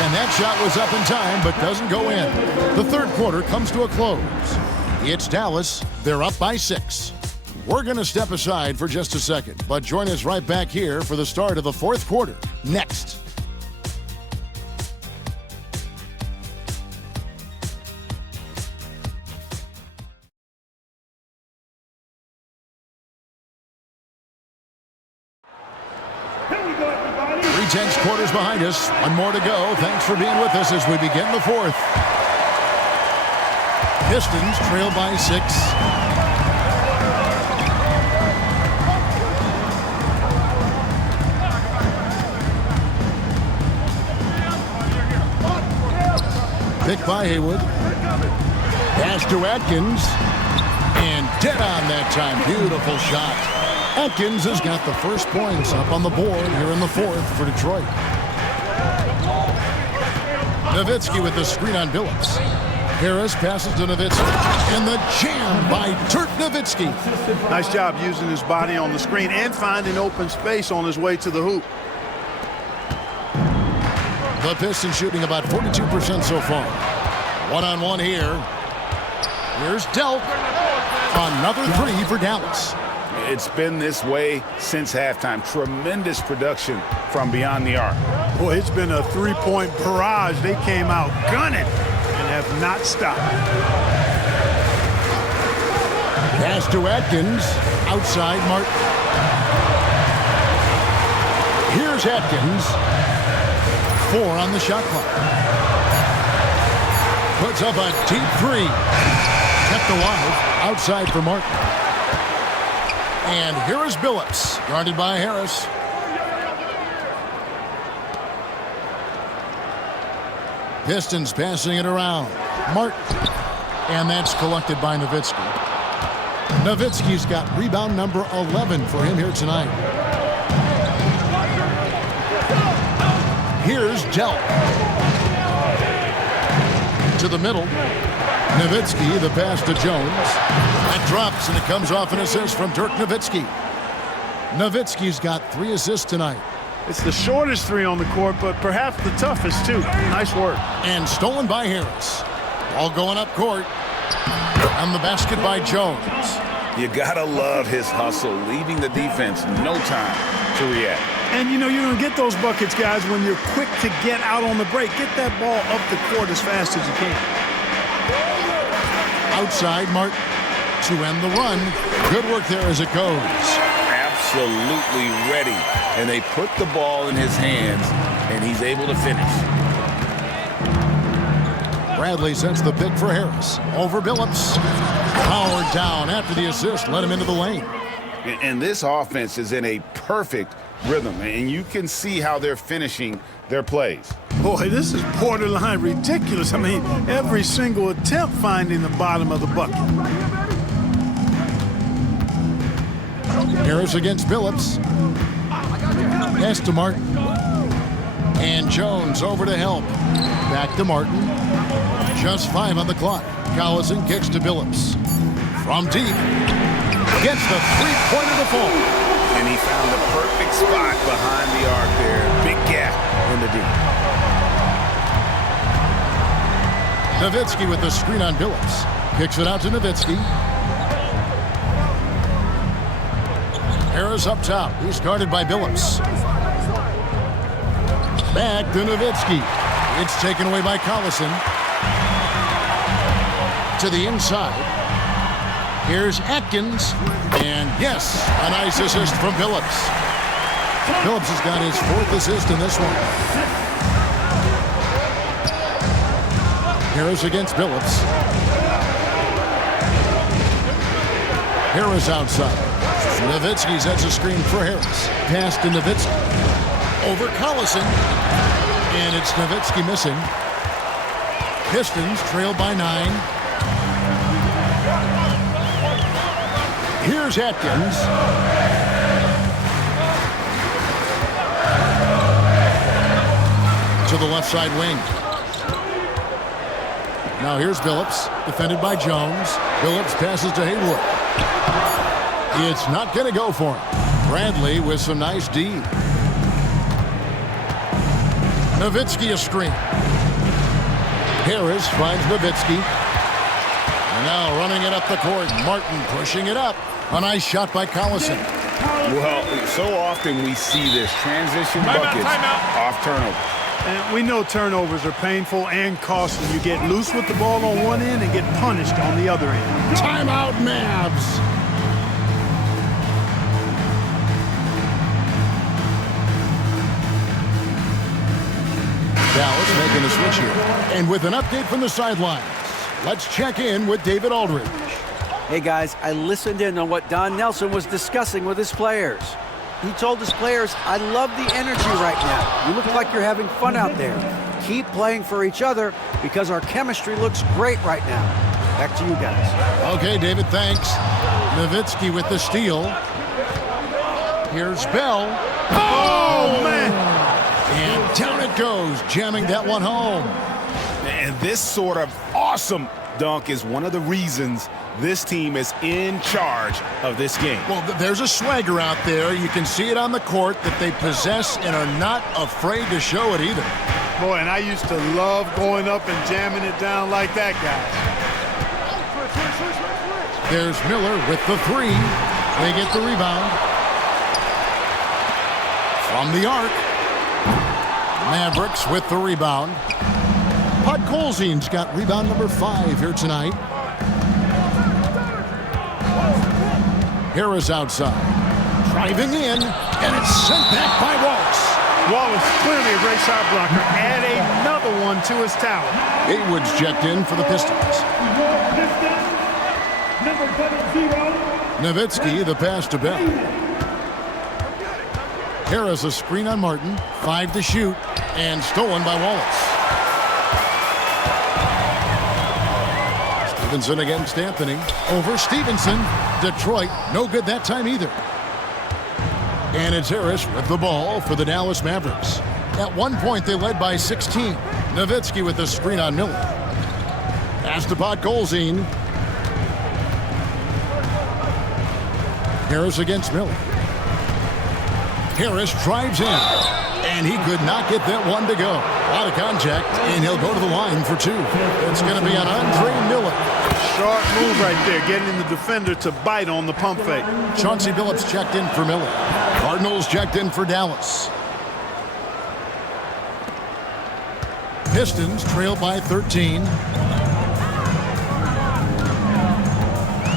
And that shot was up in time, but doesn't go in. The third quarter comes to a close. It's Dallas. They're up by 6. We're going to step aside for just a second, but join us right back here for the start of the fourth quarter. Next. Tense quarters behind us. One more to go. Thanks for being with us as we begin the fourth. Pistons trail by 6. Pick by Haywood. Pass to Atkins. And dead on that time. Beautiful shot. Atkins has got the first points up on the board here in the fourth for Detroit. Nowitzki with the screen on Phillips. Harris passes to Nowitzki. And the jam by Dirk Nowitzki. Nice job using his body on the screen and finding open space on his way to the hoop. The Pistons shooting about 42% so far. One-on-one here. Here's Delk. Another 3 for Dallas. It's been this way since halftime. Tremendous production from beyond the arc. Boy, it's been a 3-point barrage. They came out gunning and have not stopped. Pass to Atkins. Outside Martin. Here's Atkins. 4 on the shot clock. Puts up a deep 3. Kept alive. Outside for Martin. And here is Phillips, guarded by Harris. Pistons passing it around. Martin. And that's collected by Nowitzki. Nowitzki's got rebound number 11 for him here tonight. Here's Delk. To the middle. Nowitzki, the pass to Jones. That drops, and it comes off an assist from Dirk Nowitzki. Nowitzki's got 3 assists tonight. It's the shortest 3 on the court, but perhaps the toughest, too. Nice work. And stolen by Harris. Ball going up court. On the basket by Jones. You gotta love his hustle, leaving the defense no time to react. And, you know, you're going to get those buckets, guys, when you're quick to get out on the break. Get that ball up the court as fast as you can. Outside, Martin to end the run. Good work there as it goes. Absolutely ready. And they put the ball in his hands, and he's able to finish. Bradley sends the pick for Harris. Over Billups. Powered down after the assist. Let him into the lane. And this offense is in a perfect rhythm, and you can see how they're finishing their plays. Boy, this is borderline ridiculous. I mean, every single attempt finding the bottom of the bucket. Harris against Billups. Pass to Martin. And Jones over to help. Back to Martin. Just 5 on the clock. Collison kicks to Billups. From deep. Gets the three-pointer to fall. And he found the perfect spot behind the arc there. Big gap in the deep. Nowitzki with the screen on Billups. Kicks it out to Nowitzki. Harris up top. He's guarded by Billups. Back to Nowitzki. It's taken away by Collison. To the inside. Here's Atkins. And yes, a nice assist from Billups. Billups has got his 4th assist in this one. Harris against Billups. Harris outside. Nowitzki sets a screen for Harris. Pass to Nowitzki. Over Collison. And it's Nowitzki missing. Pistons trail by 9. Here's Atkins. To the left side wing. Now here's Billups, defended by Jones. Billups passes to Hayward. It's not going to go for him. Bradley with some nice D. Nowitzki a screen. Harris finds Nowitzki. And now running it up the court. Martin pushing it up. A nice shot by Collison. Well, so often we see this transition buckets off turnover. And we know turnovers are painful and costly. You get loose with the ball on one end and get punished on the other end. Timeout, Mavs. Dallas making a switch here. And with an update from the sidelines, let's check in with David Aldridge. Hey guys, I listened in on what Don Nelson was discussing with his players. He told his players, I love the energy right now. You look like you're having fun out there. Keep playing for each other because our chemistry looks great right now. Back to you guys. Okay, David, thanks. Nowitzki with the steal. Here's Bell. Oh, man! And down it goes, jamming that one home. And this sort of awesome dunk is one of the reasons this team is in charge of this game. Well, there's a swagger out there. You can see it on the court that they possess and are not afraid to show it either. Boy, and I used to love going up and jamming it down like that, guys. There's Miller with the 3. They get the rebound. From the arc. Mavericks with the rebound. Podkolzin's got rebound number 5 here tonight. Harris outside. Driving in, and it's sent back by Wallace. Wallace, clearly a great shot blocker. Add another one to his tower. Haywood's checked in for the Pistons. Nowitzki, the pass to Bell. Harris a screen on Martin. 5 to shoot, and stolen by Wallace. Stevenson against Anthony. Over Stevenson. Detroit, no good that time either. And it's Harris with the ball for the Dallas Mavericks. At one point, they led by 16. Nowitzki with the screen on Miller. Pass to Podkolzin. Harris against Miller. Harris drives in, and he could not get that one to go. A lot of contact, and he'll go to the line for 2. It's going to be on Andre Miller. Sharp move right there, getting the defender to bite on the pump fake. Chauncey Billups checked in for Miller. Cardinals checked in for Dallas. Pistons trail by 13.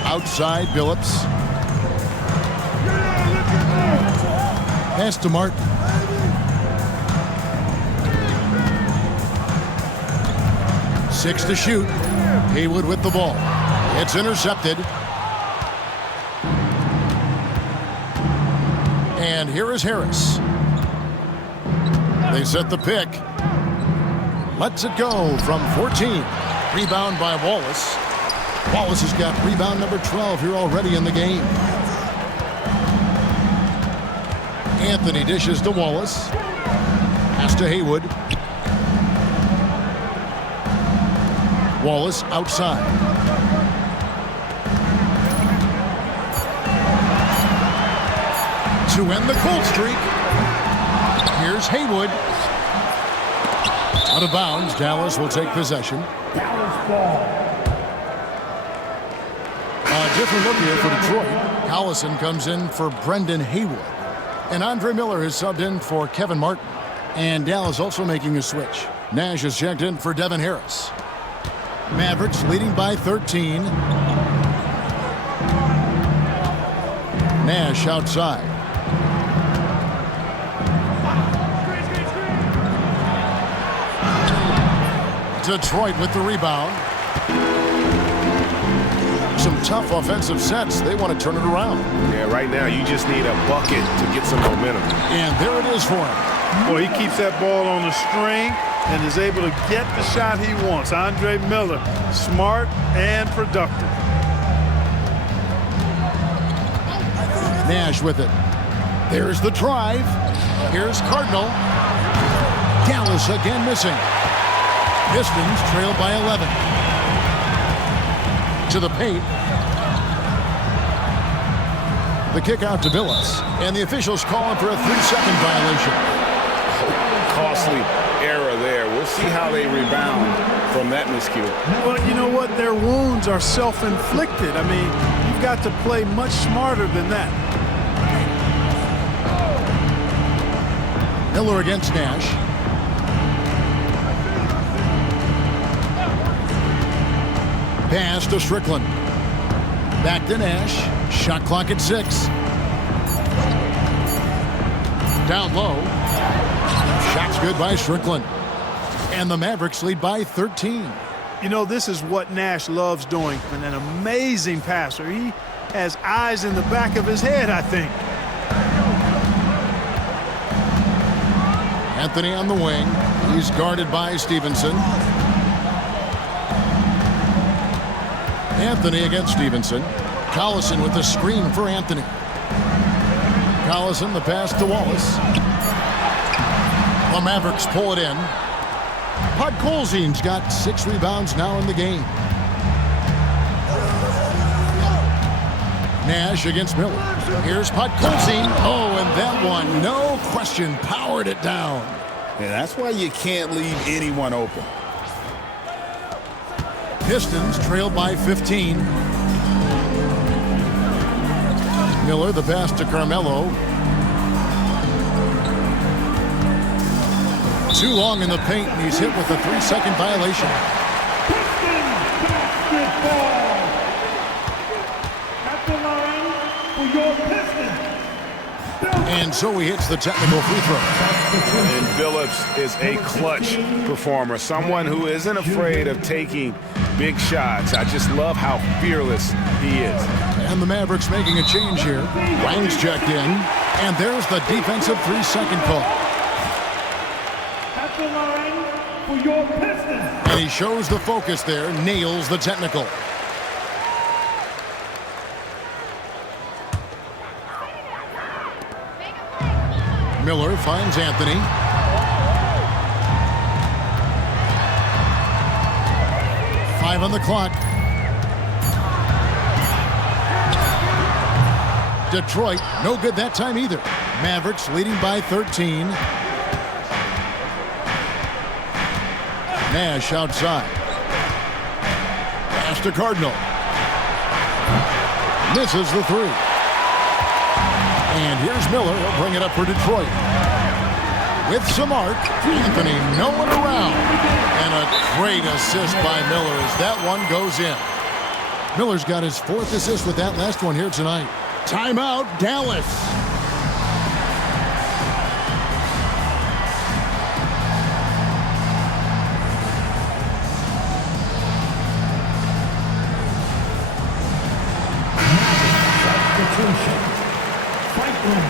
Outside Billups. Pass to Martin. Six to shoot. Haywood with the ball. It's intercepted. And here is Harris. They set the pick. Lets it go from 14. Rebound by Wallace. Wallace has got rebound number 12 here already in the game. Anthony dishes to Wallace. Pass to Haywood. Wallace outside. To end the cold streak. Here's Haywood. Out of bounds. Dallas will take possession. Dallas ball. A different look here for Detroit. Collison comes in for Brendan Haywood. And Andre Miller is subbed in for Kevin Martin. And Dallas also making a switch. Nash is checked in for Devin Harris. Mavericks leading by 13. Nash outside. Detroit with the rebound. Some tough offensive sets. They want to turn it around. Yeah, right now you just need a bucket to get some momentum. And there it is for him. Boy, he keeps that ball on the string and is able to get the shot he wants. Andre Miller, smart and productive. Nash with it. There's the drive. Here's Cardinal. Dallas again missing. Pistons trail by 11. To the paint. The kick out to Billups. And the officials calling for a 3-second violation. Costly error there. We'll see how they rebound from that miscue. Well, you know what? Their wounds are self-inflicted. I mean, you've got to play much smarter than that. Miller against Nash. Pass to Strickland. Back to Nash. Shot clock at 6. Down low. Shot's good by Strickland. And the Mavericks lead by 13. You know, this is what Nash loves doing. And an amazing passer. He has eyes in the back of his head, I think. Anthony on the wing. He's guarded by Stevenson. Anthony against Stevenson. Collison with the screen for Anthony. Collison the pass to Wallace. The Mavericks pull it in. Podkolzin's got 6 rebounds now in the game. Nash against Miller. Here's Podkolzin. Oh, and that one, no question, powered it down. Yeah, that's why you can't leave anyone open. Pistons trail by 15. Miller the pass to Carmelo. Too long in the paint, and he's hit with a 3-second violation. At the line for your Pistons. And so he hits the technical free throw. And Billups is a clutch performer, someone who isn't afraid of taking big shots. I just love how fearless he is. And the Mavericks making a change here. Wang's checked in, and there's the defensive 3-second call. At the line for your Pistons. And he shows the focus there, nails the technical. Miller finds Anthony. Five on the clock. Detroit, no good that time either. Mavericks leading by 13. Nash outside. Pass to Cardinal. Misses the 3. And here's Miller. He'll bring it up for Detroit. With some arc, Anthony no one around. And a great assist by Miller as that one goes in. Miller's got his 4th assist with that last one here tonight. Timeout, Dallas. Substitution. Franklin.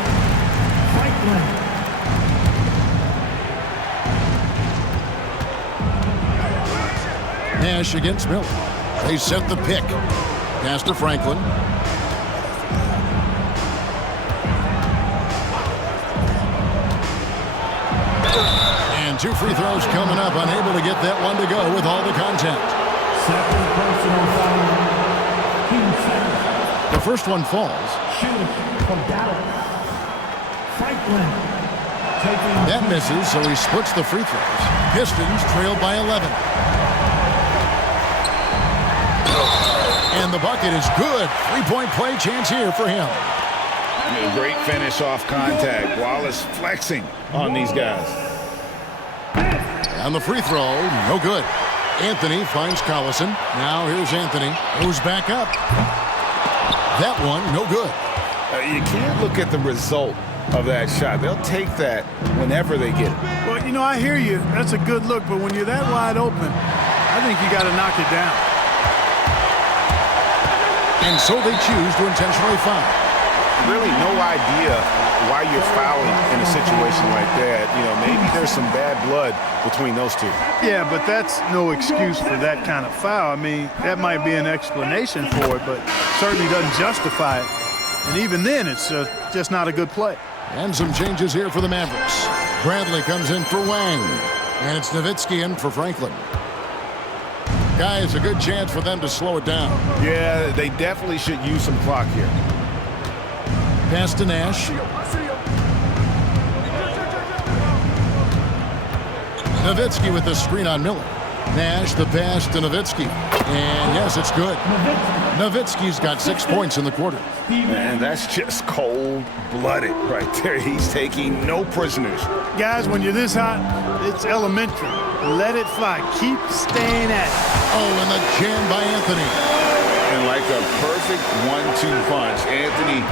Nash against Miller. They set the pick. Pass to Franklin. And 2 free throws coming up. Unable to get that one to go with all the contact. Second personal foul. Team second. The first one falls. Shooting from Dallas. Franklin. That misses, so he splits the free throws. Pistons trailed by 11. And the bucket is good. 3-point play chance here for him. Great finish off contact. Wallace flexing on these guys. On the free throw, no good. Anthony finds Collison. Now here's Anthony. Goes back up. That one, no good. You can't look at the result of that shot. They'll take that whenever they get it. Well, you know, I hear you. That's a good look, but when you're that wide open, I think you got to knock it down. And so they choose to intentionally foul. Really no idea why you're fouling in a situation like that. You know, maybe there's some bad blood between those two. Yeah, but that's no excuse for that kind of foul. I mean, that might be an explanation for it, but certainly doesn't justify it. And even then, it's just not a good play. And some changes here for the Mavericks. Bradley comes in for Wang. And it's Nowitzki in for Franklin. Guys, a good chance for them to slow it down. Yeah, they definitely should use some clock here. Pass to Nash. Nowitzki with the screen on Miller. Nash, the pass to Nowitzki. And yes, it's good. Nowitzki's got 6 points in the quarter. And that's just cold-blooded right there. He's taking no prisoners. Guys, when you're this hot, it's elementary. Let it fly. Keep staying at it. Oh, and the jam by Anthony. And like a perfect 1-2 punch, Anthony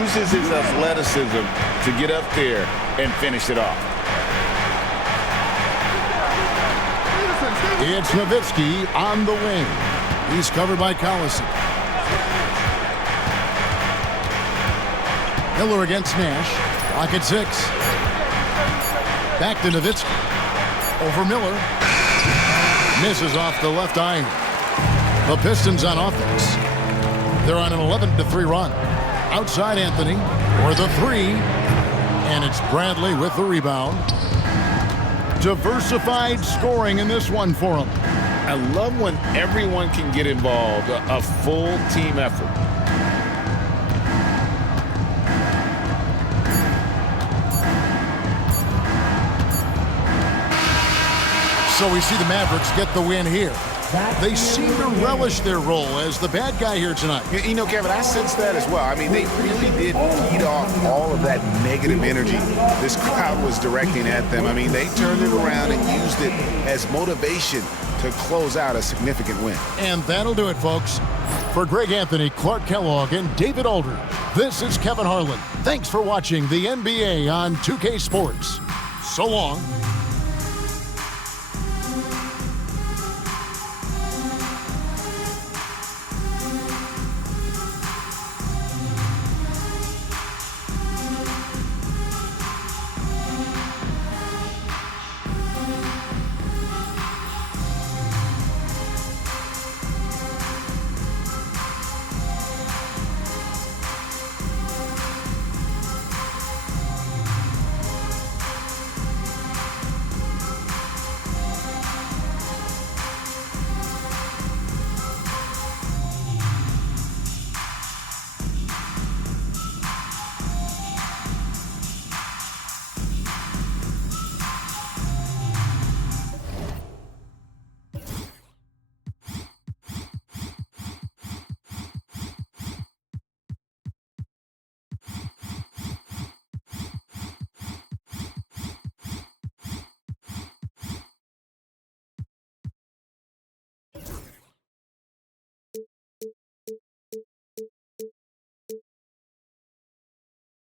uses his athleticism to get up there and finish it off. It's Nowitzki on the wing. He's covered by Collison. Miller against Nash. Clock at 6. Back to Nowitzki. Over Miller. Misses off the left eye. The Pistons on offense. They're on an 11-3 run. Outside Anthony for the 3. And it's Bradley with the rebound. Diversified scoring in this one for him. I love when everyone can get involved, a full team effort. So we see the Mavericks get the win here. They seem to relish their role as the bad guy here tonight. You know, Kevin, I sense that as well. I mean, they really did feed off all of that negative energy this crowd was directing at them. I mean, they turned it around and used it as motivation to close out a significant win. And that'll do it, folks. For Greg Anthony, Clark Kellogg, and David Aldridge, this is Kevin Harlan. Thanks for watching the NBA on 2K Sports. So long.